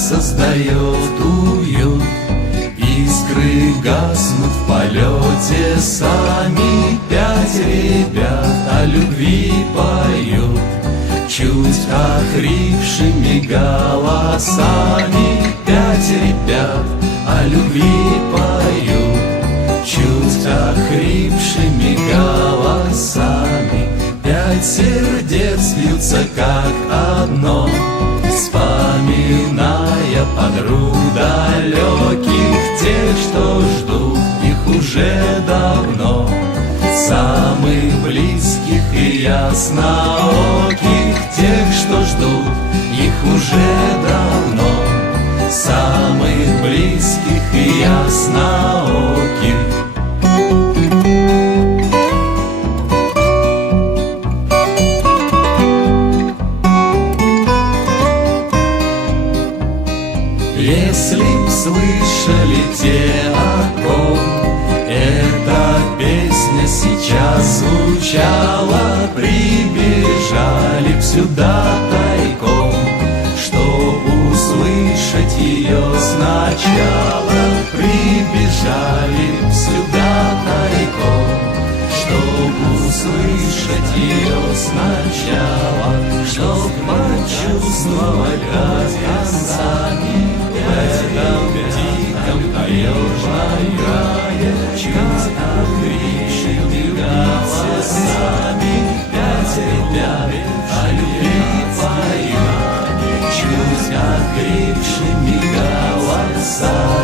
создает уют. Искры гаснут в полете сами, 5 ребят о любви поют. Чуть охрипшими голосами 5 ребят о любви поют. Чуть охрипшими голосами 5 сердец бьются как одно, вспоминая подруг далеких, тех, что ждут их уже давно. Самых близких и яснооких, тех, что ждут их уже давно. Самых близких и яснооких. Если б слышали те, о ком эта песня сейчас звучала, прибежали б сюда тайком, чтоб услышать ее сначала. Прибежали б сюда тайком, чтоб услышать ее сначала, чтоб почувствовать до конца в этом диком таежном крае. Чуть охрипшими голосами 5 ребят о любви поют. Чуть охрипшими голосами